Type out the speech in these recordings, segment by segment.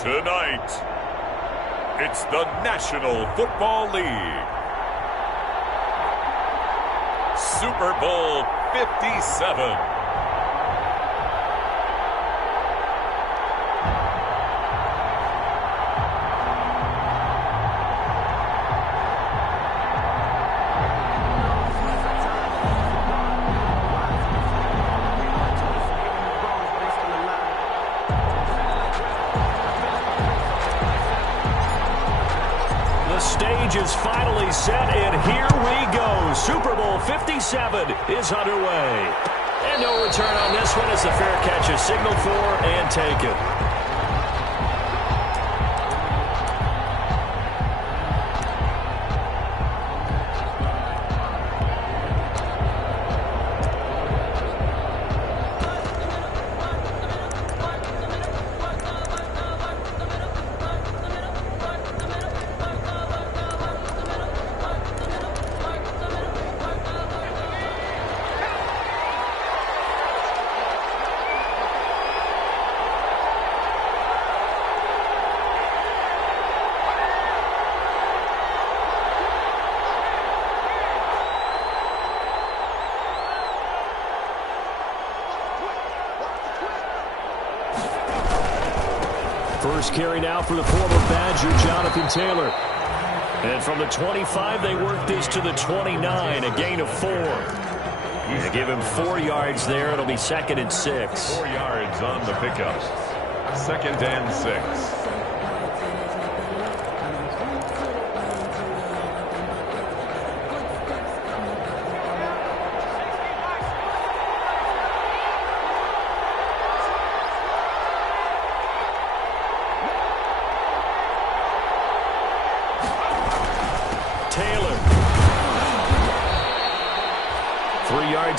Tonight, it's the National Football League. Super Bowl 57. Is finally set, and here we go. Super Bowl 57 is underway. And no return on this one as the fair catch is signaled for and taken. First carry now for the former Badger, Jonathan Taylor. And from the 25, they work this to the 29, a gain of 4. They give him 4 yards there. It'll be 2nd and 6. 4 yards on the pickup. 2nd and 6.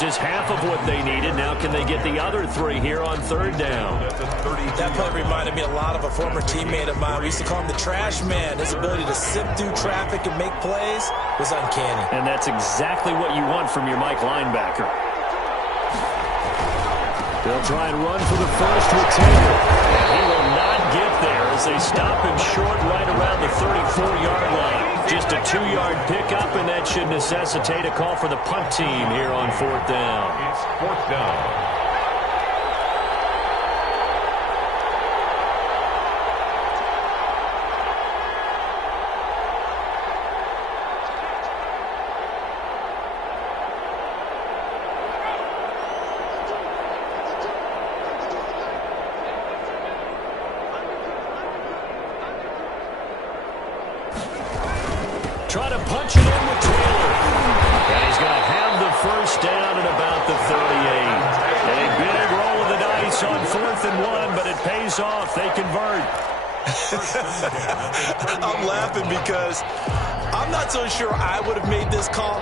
Is half of what they needed. Now can they get the other 3 here on 3rd down? That play reminded me a lot of a former teammate of mine. We used to call him the trash man. His ability to sift through traffic and make plays was uncanny. And that's exactly what you want from your Mike linebacker. They'll try and run for the first with Taylor. And he will not get there as they stop him short right around the 34-yard line. Just a 2-yard pickup, and that should necessitate a call for the punt team here on 4th down. It's 4th down. Try to punch it in with Taylor. And he's going to have the first down at about the 38. A big roll of the dice on 4th and 1, but it pays off. They convert. I'm laughing because I'm not so sure I would have made this call.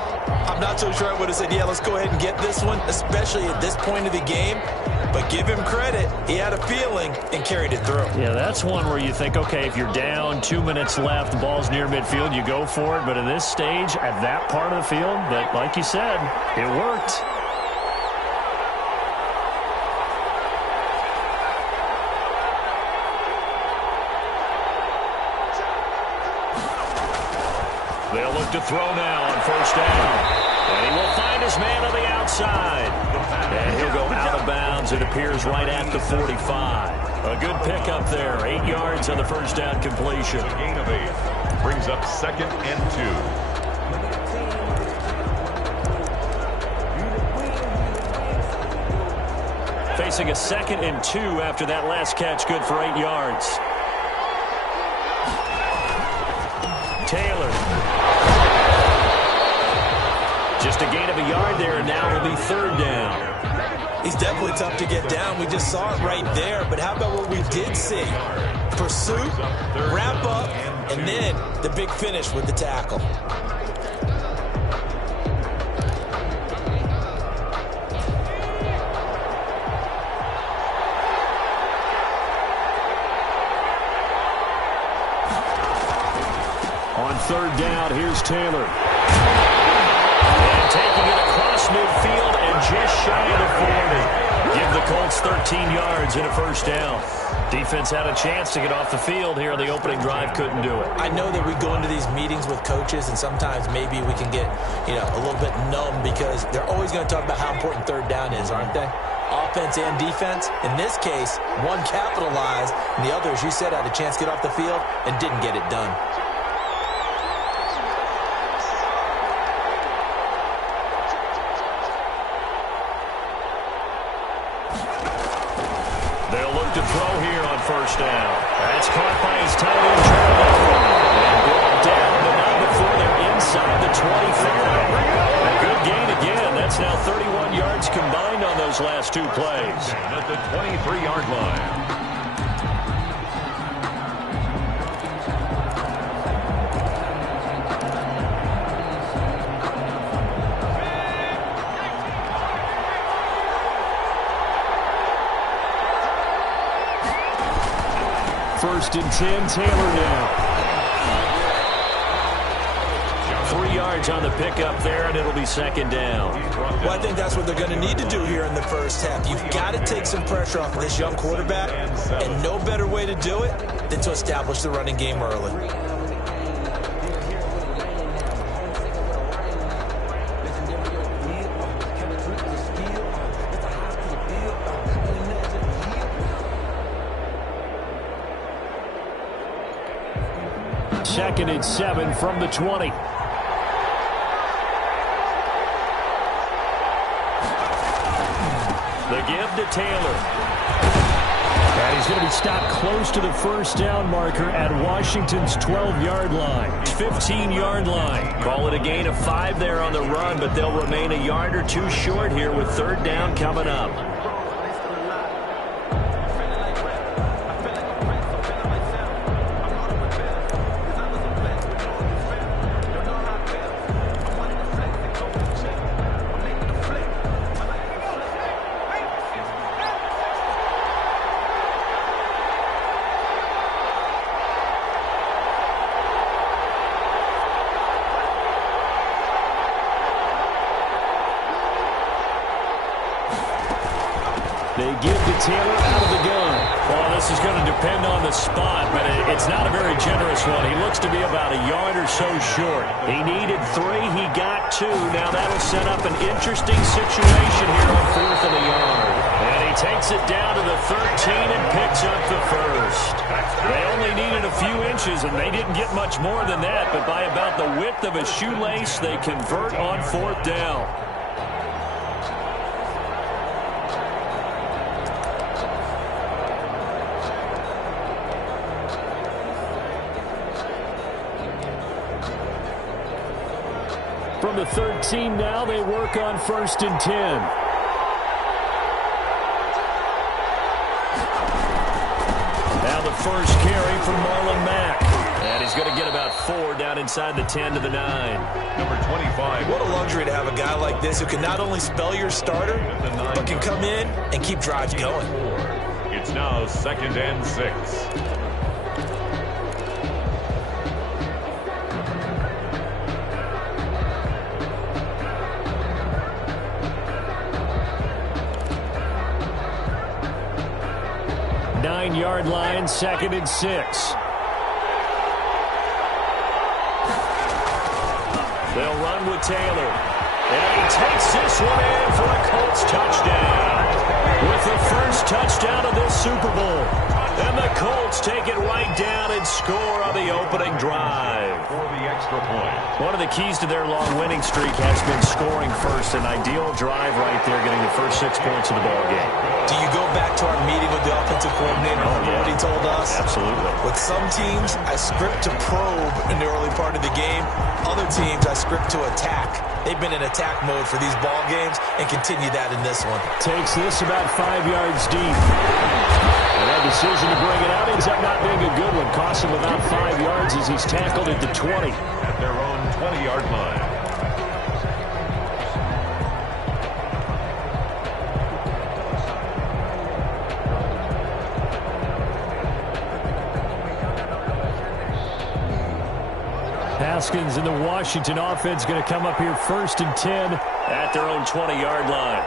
I'm not so sure I would have said, yeah, let's go ahead and get this one, especially at this point of the game. But give him credit. He had a feeling and carried it through. Yeah, that's one where you think, okay, if you're down, 2 minutes left, the ball's near midfield, you go for it. But at this stage, at that part of the field, but like you said, it worked. They'll look to throw now on 1st down. And he will find his man on the outside. And he'll go out of bounds. It appears right at the 45. A good pickup there. 8 yards on the 1st down completion. A gain of 8. Brings up 2nd and 2. Facing a 2nd and 2 after that last catch. Good for 8 yards. Taylor. Just a gain of a yard there, and now it'll be 3rd down. He's definitely tough to get down. We just saw it right there. But how about what we did see? Pursuit, wrap up, and then the big finish with the tackle. On 3rd down, here's Taylor. And taking it across midfield and just shy of the 40. Give the Colts 13 15 yards and a first down. Defense had a chance to get off the field here on the opening drive, couldn't do it. I know that we go into these meetings with coaches, and sometimes maybe we can get, a little bit numb because they're always going to talk about how important third down is, aren't they? Offense and defense. In this case, one capitalized, and the other, as you said, had a chance to get off the field and didn't get it done. They'll look to throw here on first down. That's caught by his tight end, and brought down, but not before they're inside the 25. A good gain again. That's now 31 yards combined on those last two plays. At the 23-yard line. First and 10, Taylor now. 3 yards on the pickup there, and it'll be second down. Well, I think that's what they're going to need to do here in the first half. You've got to take some pressure off of this young quarterback, and no better way to do it than to establish the running game early. Second and 7 from the 20. The give to Taylor. And he's going to be stopped close to the first down marker at Washington's 12-yard line. 15-yard line. Call it a gain of 5 there on the run, but they'll remain a yard or two short here with third down coming up. They give to Taylor out of the gun. Well, this is going to depend on the spot, but it's not a very generous one. He looks to be about a yard or so short. He needed 3. He got 2. Now that'll set up an interesting situation here on 4th and a yard. And he takes it down to the 13 and picks up the first. They only needed a few inches, and they didn't get much more than that, but by about the width of a shoelace, they convert on 4th down. From the 13 now, they work on first and 10. Now the first carry from Marlon Mack. And he's going to get about 4 down inside the 10 to the 9. Number 25. What a luxury to have a guy like this who can not only spell your starter, but can come in and keep drives going. It's now 2nd and 6. Yard line, 2nd and 6. They'll run with Taylor. And he takes this one in for a Colts touchdown. With the first touchdown of this Super Bowl. And the Colts take it right down and score on the opening drive. For the extra point. One of the keys to their long winning streak has been scoring first. An ideal drive right there, getting the first 6 points of the ball game. Do you go back to our meeting with the offensive coordinator? Remember what he told us? Absolutely. With some teams, I script to probe in the early part of the game. Other teams, I script to attack. They've been in attack mode for these ball games and continue that in this one. Takes this about 5 yards deep. And that decision to bring it out ends up not being a good one. Costs him about 5 yards as he's tackled at the 20. At their own 20-yard line. Haskins and the Washington offense going to come up here 1st and 10 at their own 20-yard line.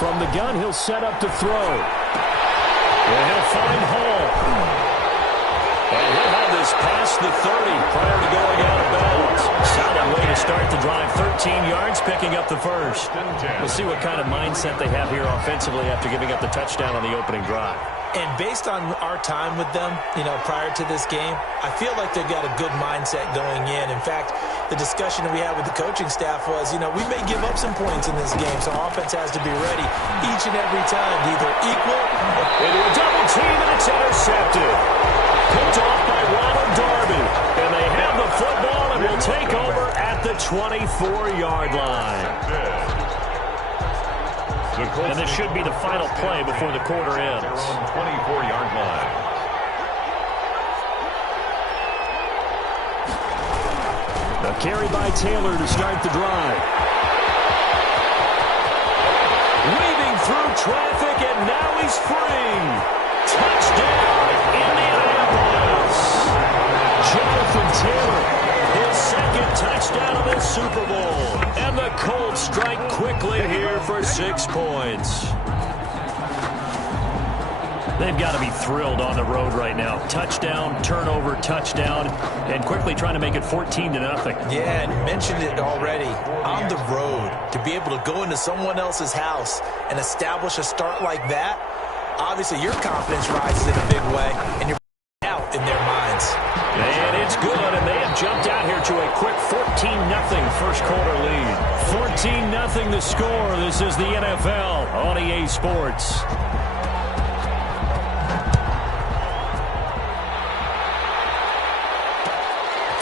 From the gun, he'll set up to throw. And he'll find Hall. And he'll have this past the 30 prior to going out of bounds. Solid way to start the drive. 13 yards, picking up the first. We'll see what kind of mindset they have here offensively after giving up the touchdown on the opening drive. And based on our time with them, prior to this game, I feel like they've got a good mindset going in. In fact, the discussion that we had with the coaching staff was, we may give up some points in this game, so our offense has to be ready each and every time to either equal into a double team, and it's intercepted. Picked off by Ronald Darby. And they have the football and will take over at the 24-yard line. And this should be the final play before the quarter ends. 24-yard line. A carry by Taylor to start the drive. Weaving through traffic, and now he's free. Touchdown, Indianapolis. Jonathan Taylor, his second touchdown of this Super Bowl. And the Colts strike quickly here for 6 points. They've got to be thrilled on the road right now. Touchdown, turnover, touchdown, and quickly trying to make it 14-0. Yeah, and mentioned it already. On the road, to be able to go into someone else's house and establish a start like that, obviously your confidence rises in a big way, and you're out in their minds. And it's good, and they have jumped out here to a quick 14-0 first quarter lead. 14-0 the score. This is the NFL on EA Sports.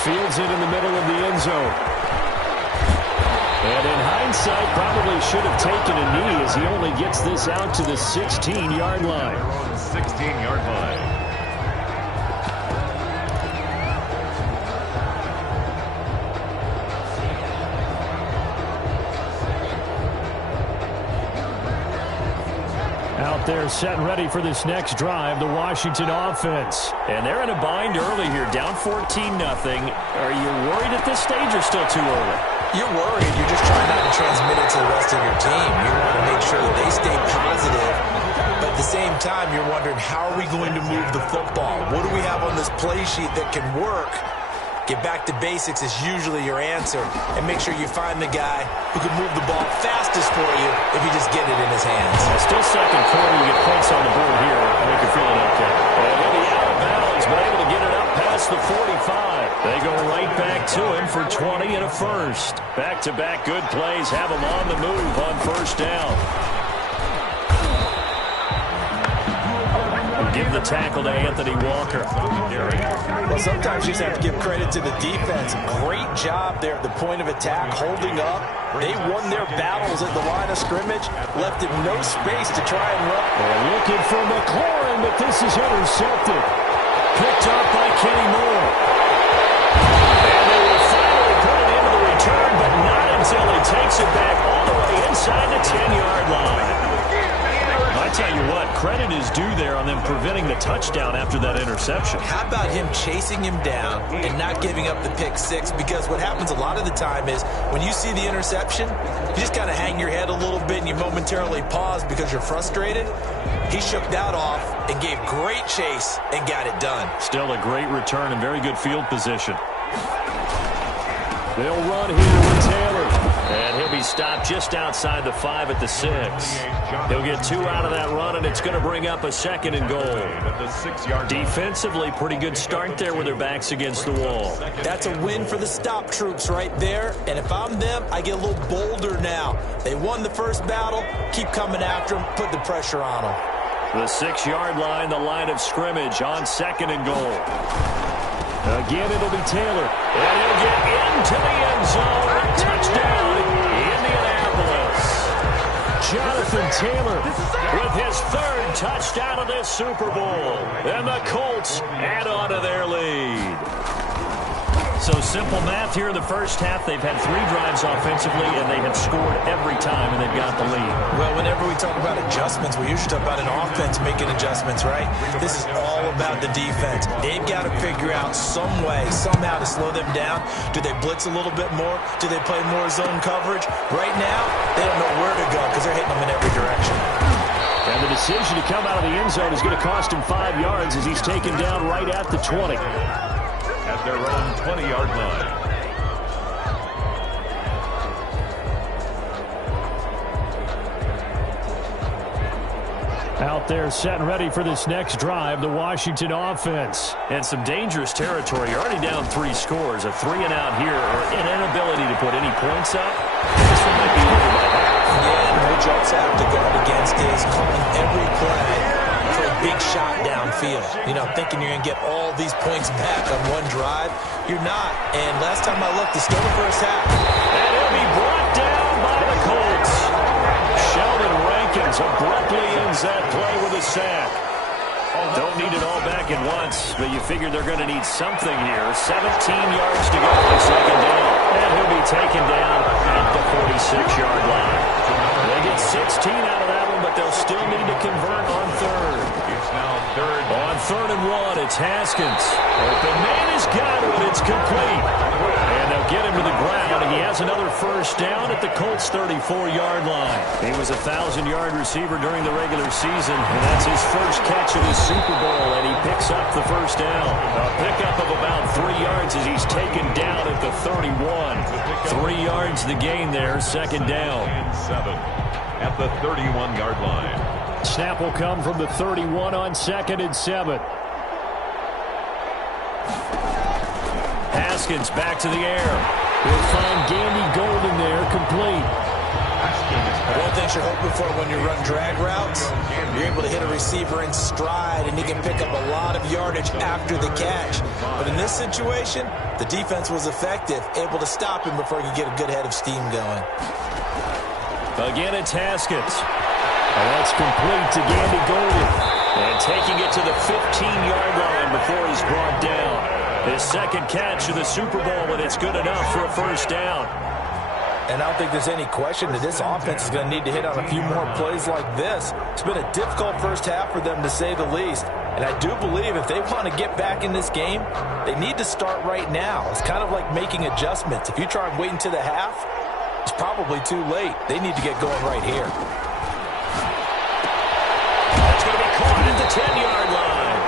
Fields it in the middle of the end zone. And in hindsight, probably should have taken a knee as he only gets this out to the 16-yard line. 16-yard line. Out there set and ready for this next drive, the Washington offense. And they're in a bind early here, down 14-0. Are you worried at this stage or still too early? You're worried. You're just trying not to transmit it to the rest of your team. You want to make sure that they stay positive. But at the same time, you're wondering, how are we going to move the football? What do we have on this play sheet that can work? Get back to basics is usually your answer. And make sure you find the guy who can move the ball fastest for you if you just get it in his hands. Still second quarter, you get points on the board here. I think you're feeling okay. And he'll be out of bounds, but able to get it up past the 45. They go right back to him for 20 and a first. Back-to-back good plays have him on the move on first down. Give the tackle to Anthony Walker. Well, sometimes you just have to give credit to the defense. Great job there at the point of attack, holding up. They won their battles at the line of scrimmage, left him no space to try and run. They're looking for McLaurin, but this is intercepted. Picked up by Kenny Moore. And they will finally put it into the return, but not until he takes it back all the way inside the 10-yard line. I tell you what, credit is due there on them preventing the touchdown after that interception. How about him chasing him down and not giving up the pick six? Because what happens a lot of the time is when you see the interception, you just kind of hang your head a little bit and you momentarily pause because you're frustrated. He shook that off and gave great chase and got it done. Still a great return and very good field position. They'll run here with Taylor. And he'll be stopped just outside the 5 at the 6. He'll get 2 out of that run, and it's going to bring up a 2nd and goal. Defensively, pretty good start there with their backs against the wall. That's a win for the stop troops right there. And if I'm them, I get a little bolder now. They won the first battle. Keep coming after them. Put the pressure on them. The 6-yard line, the line of scrimmage on 2nd and goal. Again, it'll be Taylor. And he'll get into the end zone. Touchdown, Indianapolis. Jonathan Taylor with his 3rd touchdown of this Super Bowl. And the Colts add on to their lead. So simple math here in the first half. They've had 3 drives offensively, and they have scored every time, and they've got the lead. Well, whenever we talk about adjustments, we usually talk about an offense making adjustments, right? This is all about the defense. They've got to figure out some way, somehow to slow them down. Do they blitz a little bit more? Do they play more zone coverage? Right now, they don't know where to go because they're hitting them in every direction. And the decision to come out of the end zone is going to cost him 5 yards as he's taken down right at the 20. At their own 20-yard line. Out there set and ready for this next drive, the Washington offense. And some dangerous territory. You're already down 3 scores. A 3-and-out here, or an inability to put any points up. This one might be over by half. Yeah, and what you also have to guard against is calling every play for a big shot downfield. You know, thinking you're going to get all these points back on one drive. You're not. And last time I looked, it's still the first half. And he'll be brought down by the Colts. Sheldon Rankins abruptly ends that play with a sack. Don't need it all back at once, but you figure they're going to need something here. 17 yards to go on second down. And he'll be taken down at the 46-yard line. They get 16 out of that one, but they'll still need to convert on third. It's now third. On 3rd and 1, it's Haskins. Open man has got it. It's complete. And they'll get him to the ground, and he has another first down at the Colts' 34-yard line. He was a 1,000-yard receiver during the regular season, and that's his first catch of the Super Bowl, and he picks up the first down. A pickup of about 3 yards as he's taken down at the 31. 3 yards the gain there, second down. 7 at the 31-yard line. Snap will come from the 31 on 2nd and 7. Haskins back to the air. He'll find Gandy Golden there, complete. One thing you're hoping for when you run drag routes, you're able to hit a receiver in stride, and he can pick up a lot of yardage after the catch. But in this situation, the defense was effective, able to stop him before he could get a good head of steam going. Again, it's Haskins. And that's complete to Gandy Golden. And taking it to the 15-yard line before he's brought down. His second catch of the Super Bowl, and it's good enough for a first down. And I don't think there's any question that this offense is going to need to hit on a few more plays like this. It's been a difficult first half for them, to say the least. And I do believe if they want to get back in this game, they need to start right now. It's kind of like making adjustments. If you try and wait until the half, it's probably too late. They need to get going right here. That's going to be caught at the 10-yard line.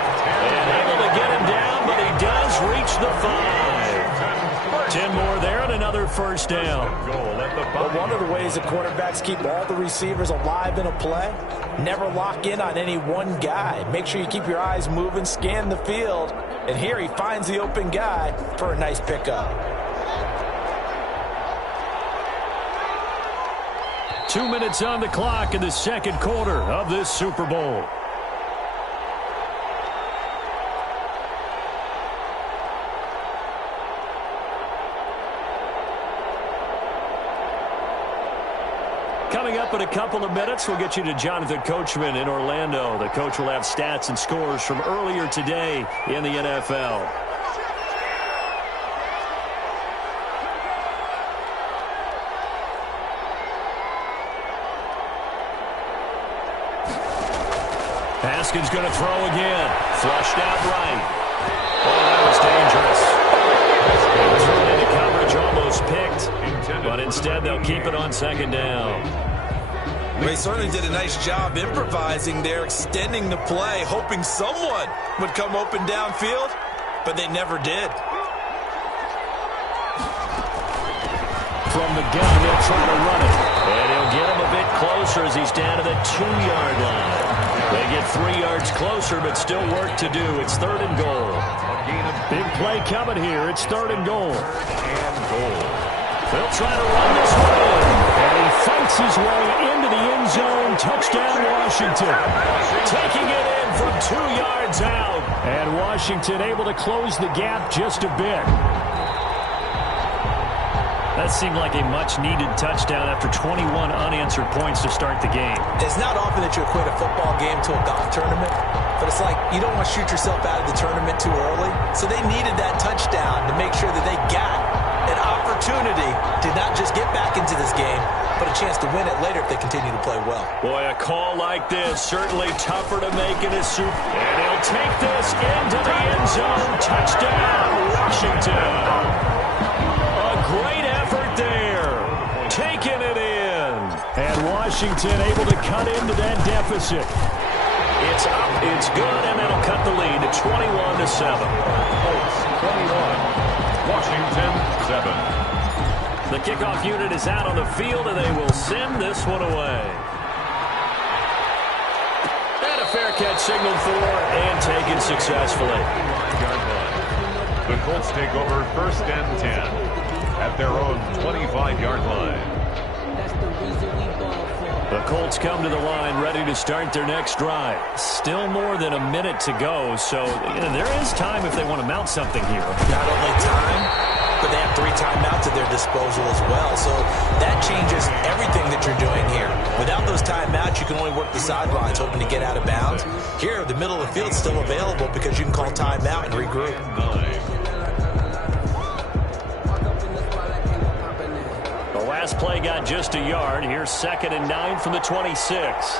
And able to get him down, but he does reach the 5. 10 more there and another first down. Well, one of the ways the quarterbacks keep all the receivers alive in a play, never lock in on any one guy. Make sure you keep your eyes moving, scan the field, and here he finds the open guy for a nice pickup. 2 minutes on the clock in the second quarter of this Super Bowl. Coming up in a couple of minutes, we'll get you to Jonathan Coachman in Orlando. The coach will have stats and scores from earlier today in the NFL. Haskins going to throw again. Flushed out right. Oh, that was dangerous. Turned into coverage, almost picked. But instead, they'll keep it on second down. They certainly did a nice job improvising there, extending the play, hoping someone would come open downfield, but they never did. From the gun, they'll try to run it. And he'll get him a bit closer as he's down to the 2-yard line. They get 3 yards closer, but still work to do. It's 3rd and goal. Big play coming here. It's 3rd and goal. They'll try to run this one in. And he fights his way into the end zone. Touchdown, Washington. Taking it in from 2 yards out. And Washington able to close the gap just a bit. That seemed like a much-needed touchdown after 21 unanswered points to start the game. It's not often that you equate a football game to a golf tournament. but it's like you don't want to shoot yourself out of the tournament too early. So they needed that touchdown to make sure that they got an opportunity to not just get back into this game, but a chance to win it later if they continue to play well. Boy, a call like this, certainly tougher to make in a Super. And he'll take this into the end zone. Touchdown, Washington. A great effort there. Taking it in. And Washington able to cut into that deficit. It's up, it's good, and that'll cut the lead to 21-7. Colts 21, Washington 7. The kickoff unit is out on the field, and they will send this one away. And a fair catch signaled for and taken successfully. The Colts take over 1st and 10 at their own 25-yard line. The Colts come to the line ready to start their next drive. Still more than a minute to go, so there is time if they want to mount something here. Not only time, but they have 3 timeouts at their disposal as well. So that changes everything that you're doing here. Without those timeouts, you can only work the sidelines, hoping to get out of bounds. Here, the middle of the field's still available because you can call timeout and regroup. Last play got just a yard. Here's 2nd and 9 from the 26.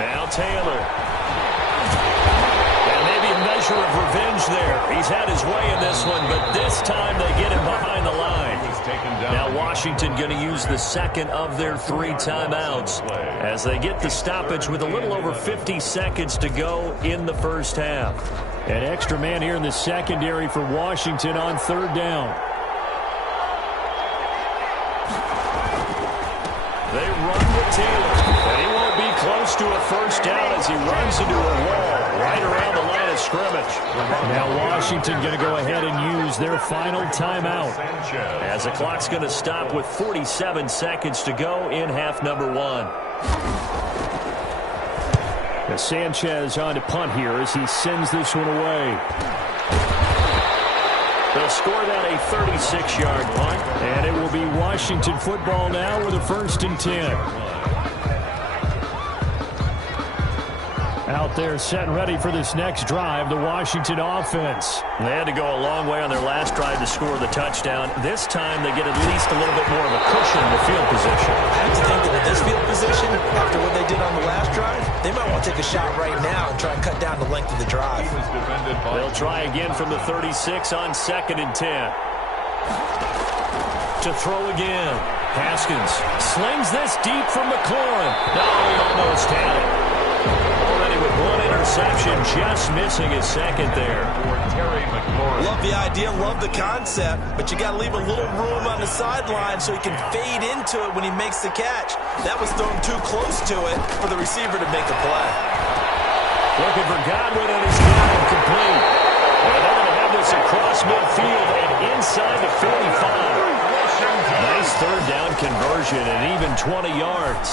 Now Taylor. And maybe a measure of revenge there. He's had his way in this one, but this time they get him behind the line. Now Washington going to use the 2nd of their 3 timeouts as they get the stoppage with a little over 50 seconds to go in the first half. An extra man here in the secondary for Washington on 3rd down. They run with Taylor, and he won't be close to a first down as he runs into a wall right around the line of scrimmage. Now Washington going to go ahead and use their final timeout as the clock's going to stop with 47 seconds to go in half number 1. Now Sanchez on to punt here as he sends this one away. They'll score that a 36-yard punt, and it will be Washington football now with a 1st and 10. Out there set and ready for this next drive, the Washington offense. They had to go a long way on their last drive to score the touchdown. This time they get at least a little bit more of a cushion in the field position. I have to think that with this field position, after what they did on the last drive, they might want to take a shot right now and try and cut down the length of the drive. They'll try again from the 36 on 2nd and 10. To throw again. Haskins slings this deep from McLaurin. No, he almost had it. Already with 1 interception, just missing his 2nd there. Love the idea, love the concept, but you got to leave a little room on the sideline so he can fade into it when he makes the catch. That was thrown too close to it for the receiver to make a play. Looking for Godwin, and he's got him complete. And they're going to have this across midfield and inside the 45. Nice 3rd down conversion and even 20 yards.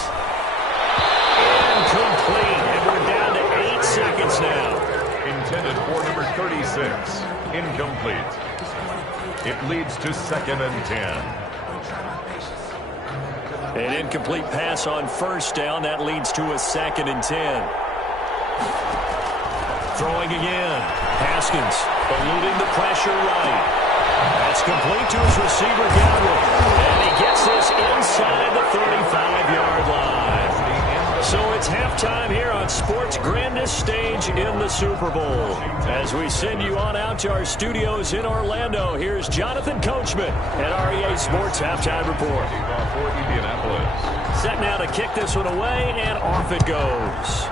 Incomplete, and we're down to 8 seconds now. Intended for number 36. Incomplete. It leads to 2nd and 10. An incomplete pass on 1st down. That leads to a 2nd and 10. Throwing again. Haskins eluding the pressure right. That's complete to his receiver, Godwin. And he gets this inside the 35-yard line. So it's halftime here on sports' grandest stage in the Super Bowl. As we send you on out to our studios in Orlando, here's Jonathan Coachman at REA Sports Halftime Report. For Indianapolis. Set now to kick this one away, and off it goes.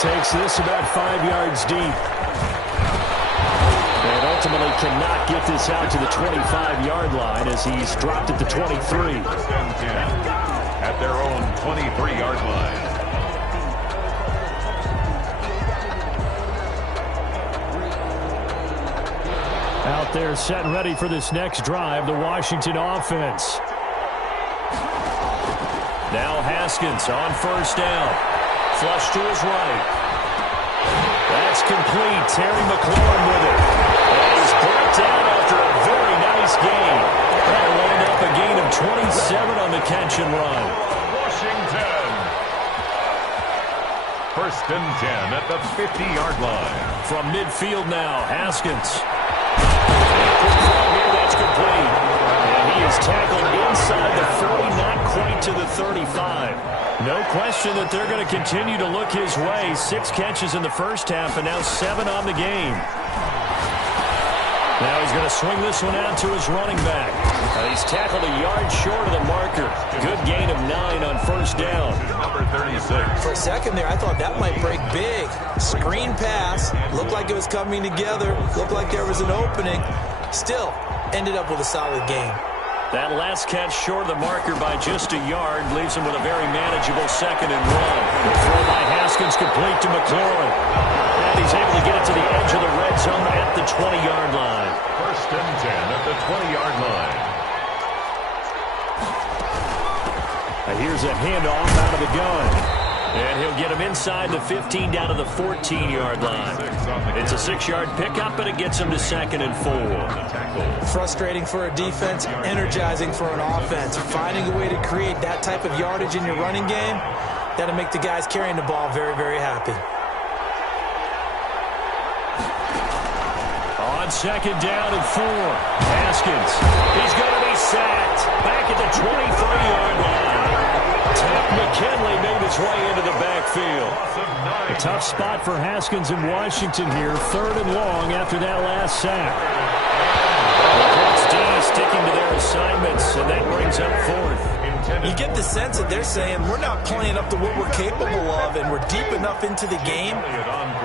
Takes this about 5 yards deep. And ultimately cannot get this out to the 25-yard line as he's dropped at the 23. At their own 23-yard line. Out there set and ready for this next drive, the Washington offense. Now Haskins on 1st down. Flush to his right. That's complete. Terry McLaurin with it. And he's brought down after a very nice game. That'll land up a gain of 27 on the catch and run. Washington. First and 10 at the 50-yard line. From midfield now, Haskins. Here, that's complete. And he is tackled inside the 40, not quite to the 35. No question that they're going to continue to look his way. 6 catches in the first half and now 7 on the game. Now he's going to swing this one out to his running back. He's tackled a yard short of the marker. Good gain of 9 on first down. Number 36. For a second there, I thought that might break big. Screen pass. Looked like it was coming together. Looked like there was an opening. Still, ended up with a solid game. That last catch short of the marker by just a yard leaves him with a very manageable second and run. The throw by Haskins complete to McLaurin. And he's able to get it to the edge of the red zone at the 20-yard line. First and 10 at the 20-yard line. And here's a handoff out of the gun. And he'll get him inside the 15 down to the 14-yard line. It's a 6-yard pickup, and it gets him to 2nd and 4. Frustrating for a defense, energizing for an offense. Finding a way to create that type of yardage in your running game, that'll make the guys carrying the ball very, very happy. On 2nd down and 4, Haskins. He's going to be sacked back at the 23-yard line. Tap McKinley made his way into the backfield. A tough spot for Haskins in Washington here. 3rd and long after that last sack. The Colts D sticking to their assignments, and that brings up 4th. You get the sense that they're saying we're not playing up to what we're capable of, and we're deep enough into the game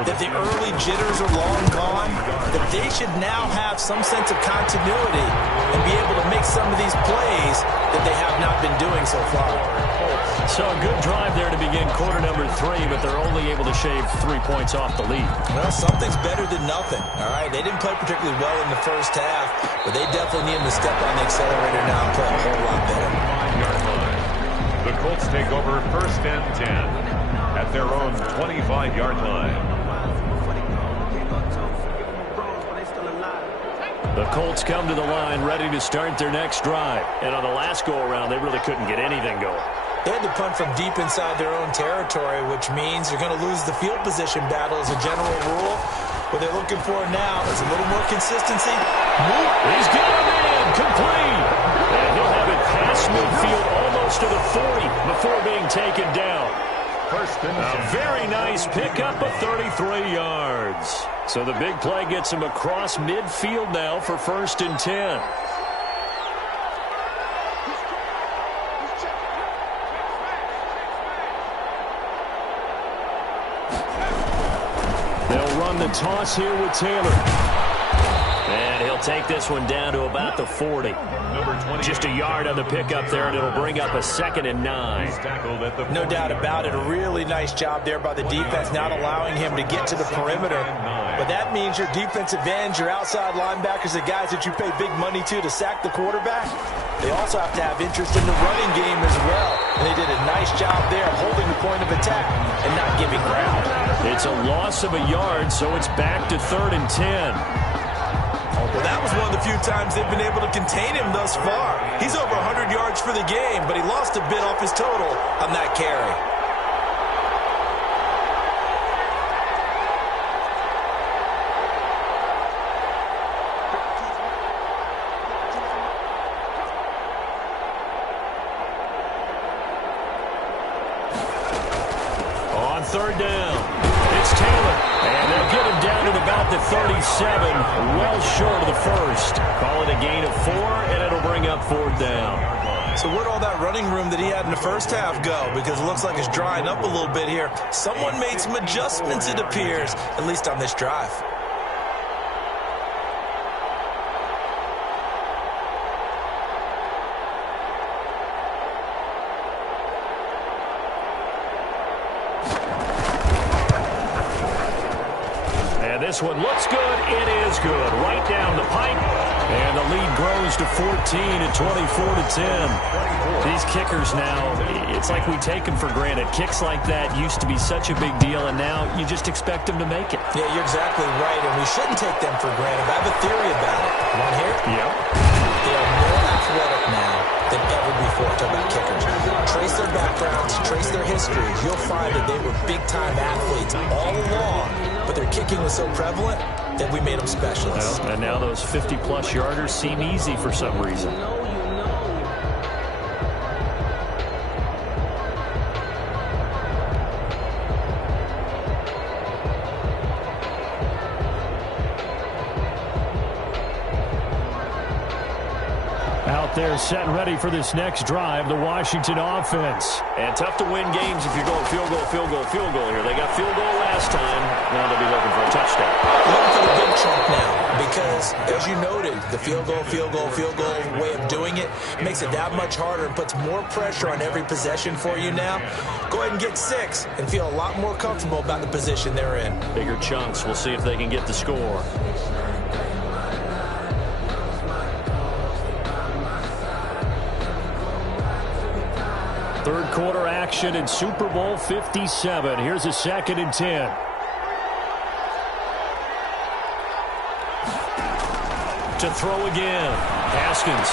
that the early jitters are long gone, that they should now have some sense of continuity and be able to make some of these plays that they have not been doing so far. So a good drive there to begin quarter number 3, but they're only able to shave 3 points off the lead. Well, something's better than nothing, all right? They didn't play particularly well in the first half, but they definitely need to step on the accelerator now and play a whole lot better. The Colts take over first and 10 at their own 25-yard line. The Colts come to the line ready to start their next drive. And on the last go-around, they really couldn't get anything going. They had to punt from deep inside their own territory, which means you're going to lose the field position battle as a general rule. What they're looking for now is a little more consistency. He's got him in, complete. And he'll have it past midfield almost to the 40 before being taken down. First and 10. A very nice pickup of 33 yards. So the big play gets him across midfield now for 1st and 10. They'll run the toss here with Taylor. And he'll take this one down to about the 40. Just a yard on the pickup there, and it'll bring up a 2nd and 9. No doubt about it. A really nice job there by the defense, not allowing him to get to the perimeter. But that means your defensive ends, your outside linebackers, the guys that you pay big money to sack the quarterback, they also have to have interest in the running game as well. And they did a nice job there of holding the point of attack and not giving ground. It's a loss of a yard, so it's back to 3rd and 10. Well, that was one of the few times they've been able to contain him thus far. He's over 100 yards for the game, but he lost a bit off his total on that carry. On 3rd down, it's Taylor. And they'll get him down to about the 37, well short of the 1st. Call it a gain of 4, and it'll bring up 4th down. So where'd all that running room that he had in the first half go? Because it looks like it's drying up a little bit here. Someone made some adjustments, it appears, at least on this drive. This one looks good. It is good. Right down the pipe. And the lead grows to 14 at 24-10. These kickers now, it's like we take them for granted. Kicks like that used to be such a big deal, and now you just expect them to make it. Yeah, you're exactly right, and we shouldn't take them for granted. I have a theory about it. You want to hear it? Yep. They are more athletic now than ever before. Talk about kickers. Trace their backgrounds, trace their history. You'll find that they were big-time athletes all along, but their kicking was so prevalent that we made them specialists. Well, and now those 50-plus yarders seem easy for some reason. Out there set and ready for this next drive, the Washington offense. And tough to win games if you're going field goal, field goal, field goal here. They got field goal last time. Now they'll be looking for a touchdown. Looking for the big chunk now because, as you noted, the field goal, field goal, field goal way of doing it makes it that much harder and puts more pressure on every possession for you now. Go ahead and get 6 and feel a lot more comfortable about the position they're in. Bigger chunks. We'll see if they can get the score. Third quarter action in Super Bowl 57. Here's a 2nd and 10. To throw again. Haskins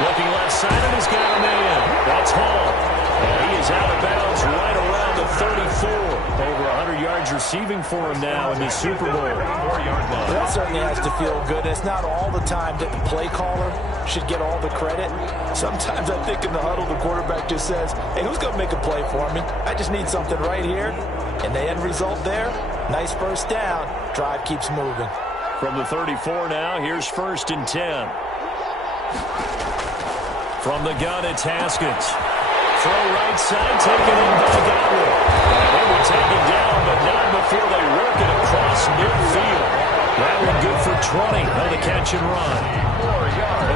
looking left side, and he's got a man. That's Hall. And he is out of bounds right around the 34. Over 100 yards receiving for him now in the Super Bowl. That certainly has to feel good. It's not all the time that the play caller should get all the credit. Sometimes I think in the huddle, the quarterback just says, hey, who's going to make a play for me? I just need something right here. And the end result there, nice first down. Drive keeps moving. From the 34 now, here's 1st and 10. From the gun, it's Haskins. Throw right side, taken in by Godwin. They were taken down, but not before they work it across midfield. That one good for 20 on the catch and run.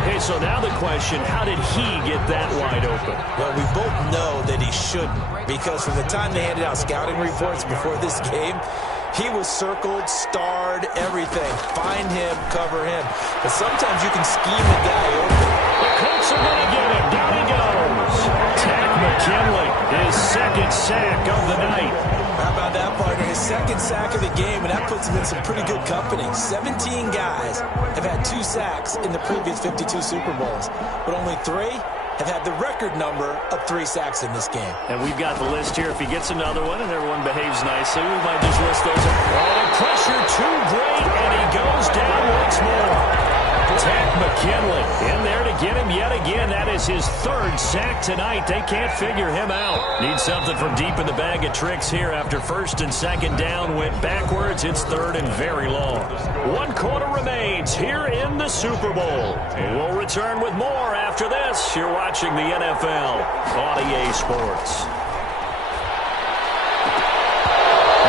Okay, so now the question, how did he get that wide open? Well, we both know that he shouldn't, because from the time they handed out scouting reports before this game, he was circled, starred, everything. Find him, cover him. But sometimes you can scheme the guy open. The Colts are going to get him. Down he goes. Tack McKinley, his 2nd sack of the night. How about that, partner? His 2nd sack of the game, and that puts him in some pretty good company. 17 guys have had 2 sacks in the previous 52 Super Bowls, but only 3 have had the record number of 3 sacks in this game. And we've got the list here. If he gets another one and everyone behaves nicely, we might just list those. Oh, pressure too great, and he goes down once more. Tack McKinley in there to get him yet again. That is his 3rd sack tonight. They can't figure him out. Need something from deep in the bag of tricks here after 1st and 2nd down. Went backwards. It's 3rd and very long. 1 quarter remains here in the Super Bowl. We'll return with more after this. You're watching the NFL on EA Sports.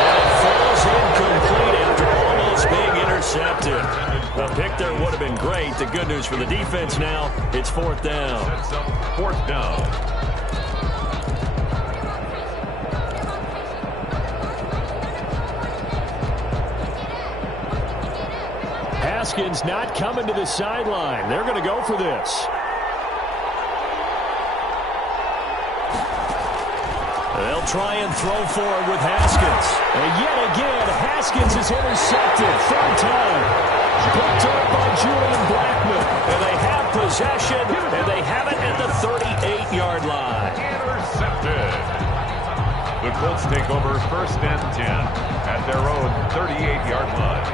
And it falls incomplete after almost being intercepted. A pick there would have been great. The good news for the defense now, it's 4th down. 4th down. Haskins not coming to the sideline. They're going to go for this. They'll try and throw forward with Haskins. And yet again, Haskins is intercepted. 3rd time. Picked up by Julian Blackman. And they have possession, and they have it at the 38-yard line. Intercepted. The Colts take over 1st and 10 at their own 38-yard line.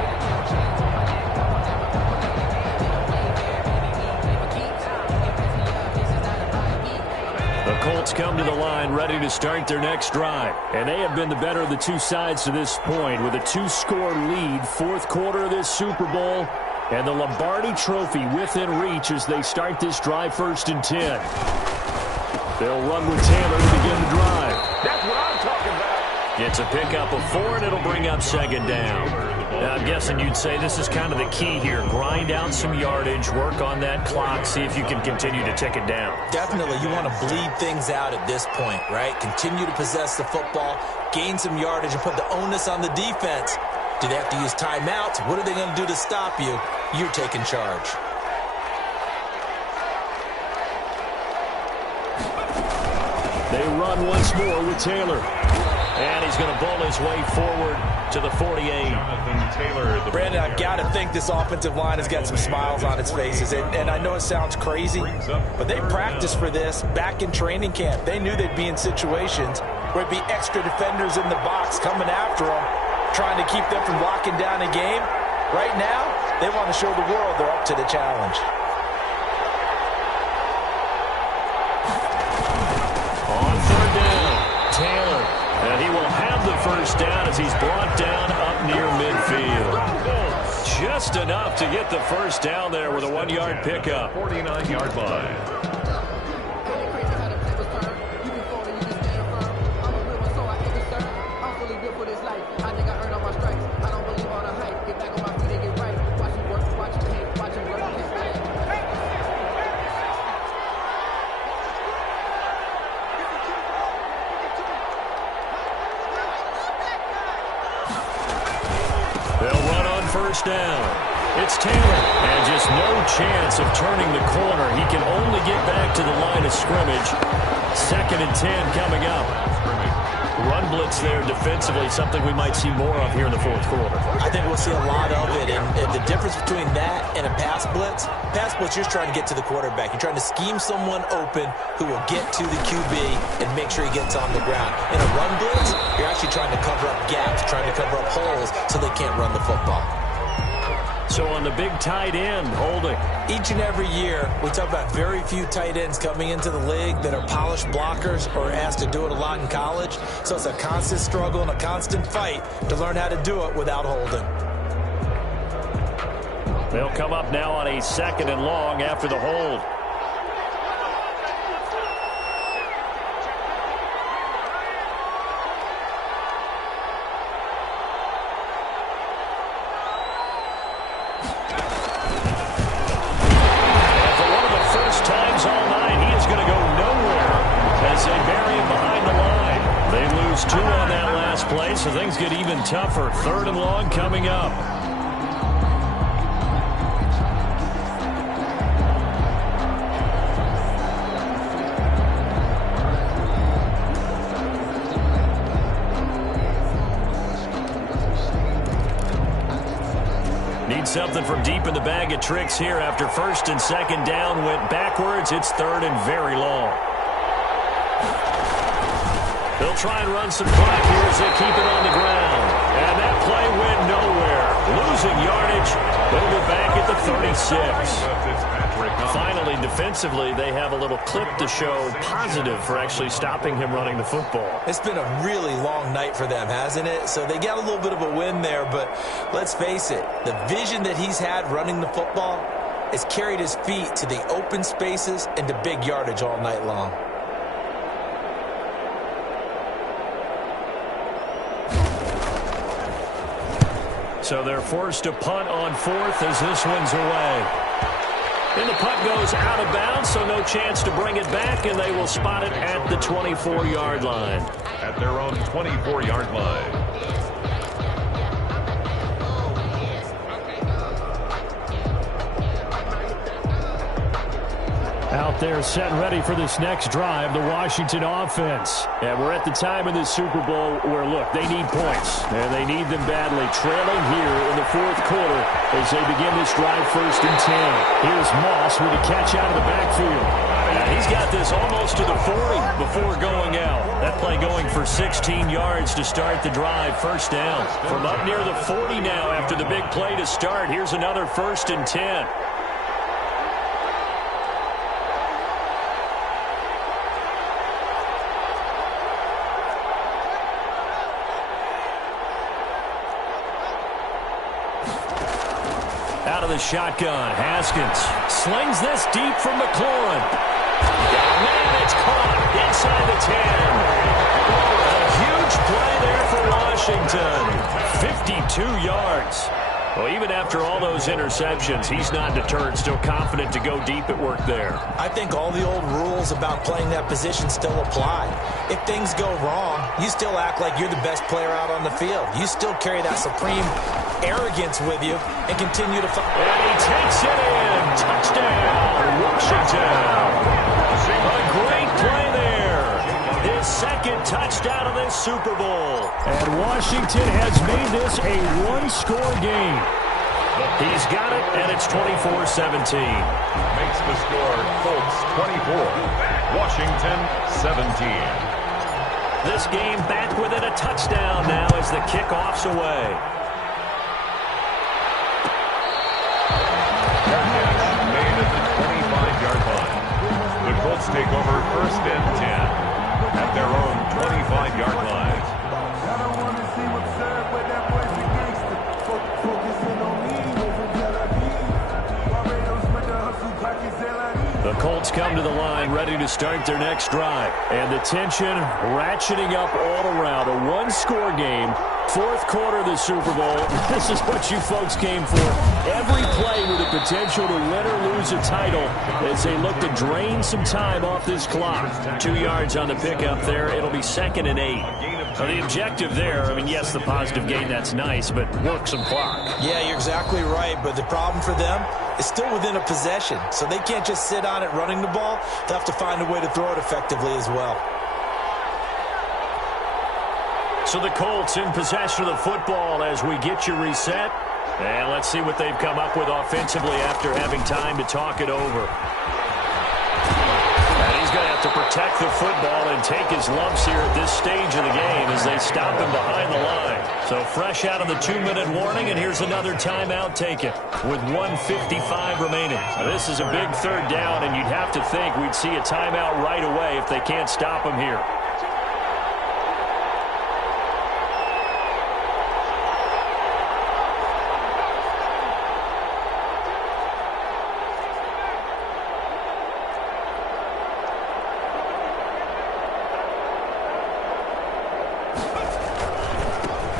The Colts come to the line ready to start their next drive. And they have been the better of the 2 sides to this point with a 2-score lead. 4th quarter of this Super Bowl. And the Lombardi Trophy within reach as they start this drive 1st and 10. They'll run with Taylor to begin the drive. That's what I'm talking about. Gets a pickup of 4, and it'll bring up 2nd down. I'm guessing you'd say this is kind of the key here. Grind out some yardage, work on that clock, see if you can continue to tick it down. Definitely. You want to bleed things out at this point, right? Continue to possess the football, gain some yardage, and put the onus on the defense. Do they have to use timeouts? What are they going to do to stop you? You're taking charge. They run once more with Taylor. And he's going to bowl his way forward to the 48. Brandon, I've got to think this offensive line has got some smiles on its faces. And I know it sounds crazy, but they practiced for this back in training camp. They knew they'd be in situations where it'd be extra defenders in the box coming after them, trying to keep them from locking down a game. Right now, they want to show the world they're up to the challenge. On third down, Taylor. And he will have the first down as he's brought down up near midfield. Just enough to get the first down there with a 1-yard pickup. 49-yard line. First down. It's Taylor. And just no chance of turning the corner. He can only get back to the line of scrimmage. 2nd and 10 coming up. Run blitz there defensively, something we might see more of here in the fourth quarter. I think we'll see a lot of it. And the difference between that and a pass blitz, you're just trying to get to the quarterback. You're trying to scheme someone open who will get to the QB and make sure he gets on the ground. In a run blitz, you're actually trying to cover up gaps, trying to cover up holes so they can't run the football. So on the big tight end, holding. Each and every year, we talk about very few tight ends coming into the league that are polished blockers or asked to do it a lot in college. So it's a constant struggle and a constant fight to learn how to do it without holding. They'll come up now on a 2nd and long after the hold. Two on that last play, so things get even tougher. 3rd and long coming up. Need something from deep in the bag of tricks here after 1st and 2nd down went backwards. It's 3rd and very long. They'll try and run some clock here as they keep it on the ground. And that play went nowhere. Losing yardage. They'll be back at the 36. Finally, defensively, they have a little clip to show positive for actually stopping him running the football. It's been a really long night for them, hasn't it? So they got a little bit of a win there, but let's face it, the vision that he's had running the football has carried his feet to the open spaces and to big yardage all night long. So they're forced to punt on 4th as this one's away. And the punt goes out of bounds, so no chance to bring it back, and they will spot it at the 24-yard line. At their own 24-yard line. Out there set and ready for this next drive, the Washington offense. And we're at the time of the Super Bowl where, look, they need points. And they need them badly. Trailing here in the 4th quarter as they begin this drive 1st and 10. Here's Moss with a catch out of the backfield. And he's got this almost to the 40 before going out. That play going for 16 yards to start the drive. 1st down. From up near the 40 now after the big play to start. Here's another 1st and 10. Out of the shotgun, Haskins slings this deep from McLaurin. And it's caught inside the 10. A huge play there for Washington. 52 yards. Well, even after all those interceptions, he's not deterred, still confident to go deep at work there. I think all the old rules about playing that position still apply. If things go wrong, you still act like you're the best player out on the field. You still carry that supreme arrogance with you and continue to fight. And he takes it in. Touchdown, Washington. A great play there. His 2nd second touchdown of this Super Bowl. And Washington has made this a one-score game. He's got it, and it's 24-17. Makes the score Colts 24, Washington 17. This game back within a touchdown now as the kickoff's away. Fair catch made at the 25-yard line. The Colts take over first and 10 at their own 25-yard line. The Colts come to the line ready to start their next drive. And the tension ratcheting up all around. A one-score game, fourth quarter of the Super Bowl. This is what you folks came for. Every play with the potential to win or lose a title as they look to drain some time off this clock. 2 yards on the pickup there. It'll be 2nd and 8. Now, the objective there, I mean, yes, the positive gain, that's nice, but work some clock. Yeah, you're exactly right, but the problem for them is still within a possession, so they can't just sit on it running the ball. They'll have to find a way to throw it effectively as well. So the Colts in possession of the football as we get you reset. And let's see what they've come up with offensively after having time to talk it over. And he's going to have to protect the football and take his lumps here at this stage of the game as they stop him behind the line. So fresh out of the 2-minute warning, and here's another timeout taken with 1:55 remaining. Now, this is a big third down, and you'd have to think we'd see a timeout right away if they can't stop him here.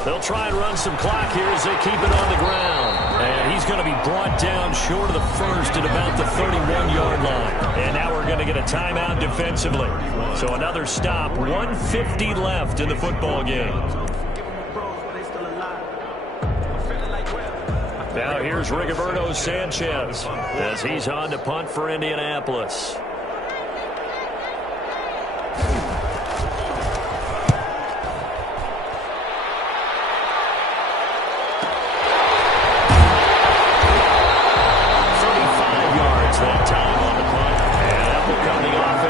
They'll try and run some clock here as they keep it on the ground. And he's going to be brought down short of the first at about the 31-yard line. And now we're going to get a timeout defensively. So another stop, 1:50 left in the football game. Now here's Rigoberto Sanchez as he's on to punt for Indianapolis.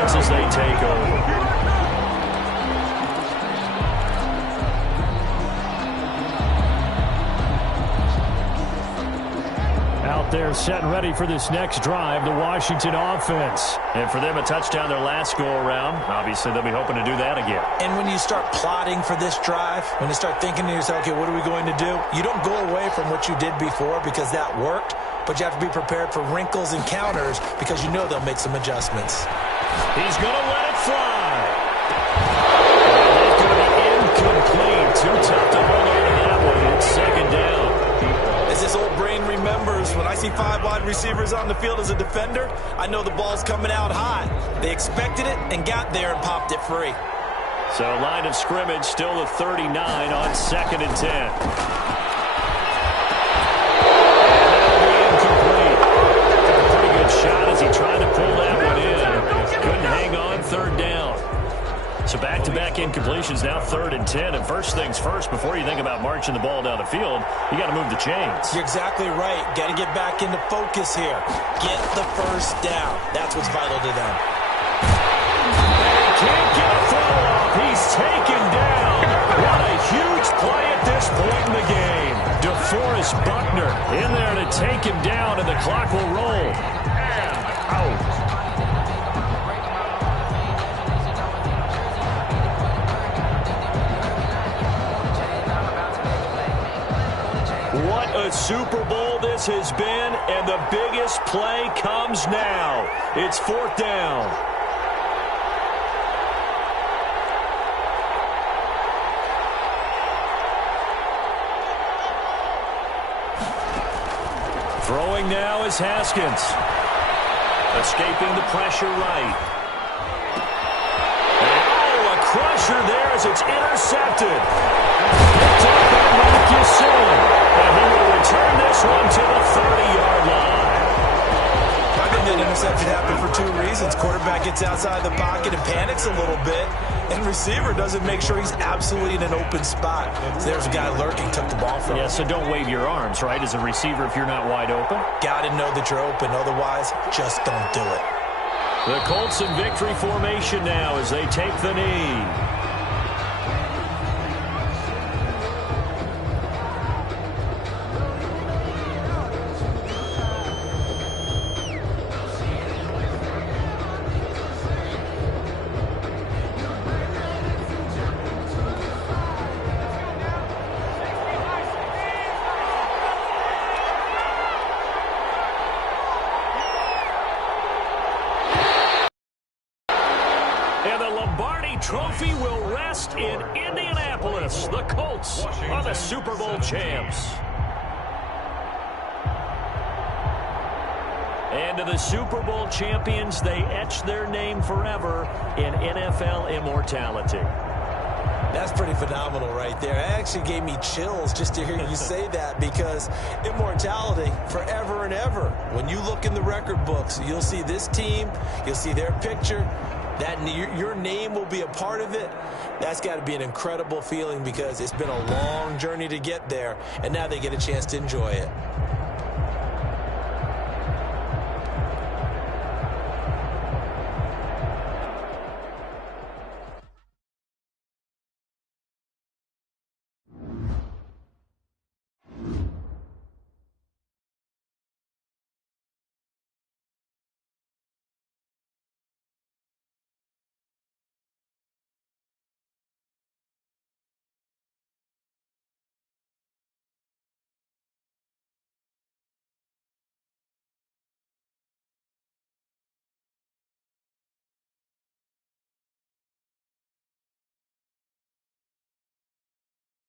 As they take over. Out there set and ready for this next drive, the Washington offense. And for them, a touchdown their last go-around. Obviously, they'll be hoping to do that again. And when you start plotting for this drive, when you start thinking to yourself, okay, what are we going to do? You don't go away from what you did before because that worked, but you have to be prepared for wrinkles and counters because you know they'll make some adjustments. He's going to let it fly. It's going to be incomplete. Too tough to hold on to that one. It's 2nd down. As this old brain remembers, when I see 5 wide receivers on the field as a defender, I know the ball's coming out high. They expected it and got there and popped it free. So line of scrimmage still the 39 on 2nd and 10. Shot as he tried to pull that one in. Couldn't hang on 3rd down. So back-to-back incompletions, now 3rd and 10. And first things first, before you think about marching the ball down the field, you got to move the chains. You're exactly right. Got to get back into focus here. Get the first down. That's what's vital to them. They can't get a throw off. He's taken down. What a huge play at this point in the game. DeForest Buckner in there to take him down, and the clock will roll. Out. What a Super Bowl this has been, and the biggest play comes now. It's 4th down. Throwing now is Haskins. Escaping the pressure right. Oh, a crusher there as it's intercepted. Picked up by Marcus Sewell. And he will return this one to the 30-yard line. I think that interception happened for 2 reasons. Quarterback gets outside the pocket and panics a little bit. And receiver doesn't make sure he's absolutely in an open spot. So there's a guy lurking, took the ball from him. Yeah, so don't wave your arms, right, as a receiver if you're not wide open. Got to know that you're open. Otherwise, just don't do it. The Colts in victory formation now as they take the knee. Trophy will rest in Indianapolis. The Colts are the Super Bowl champs. And to the Super Bowl champions, they etch their name forever in NFL immortality. That's pretty phenomenal right there. It actually gave me chills just to hear you say that, because immortality forever and ever. When you look in the record books, you'll see this team, you'll see their picture. That your name will be a part of it. That's got to be an incredible feeling, because it's been a long journey to get there, and now they get a chance to enjoy it.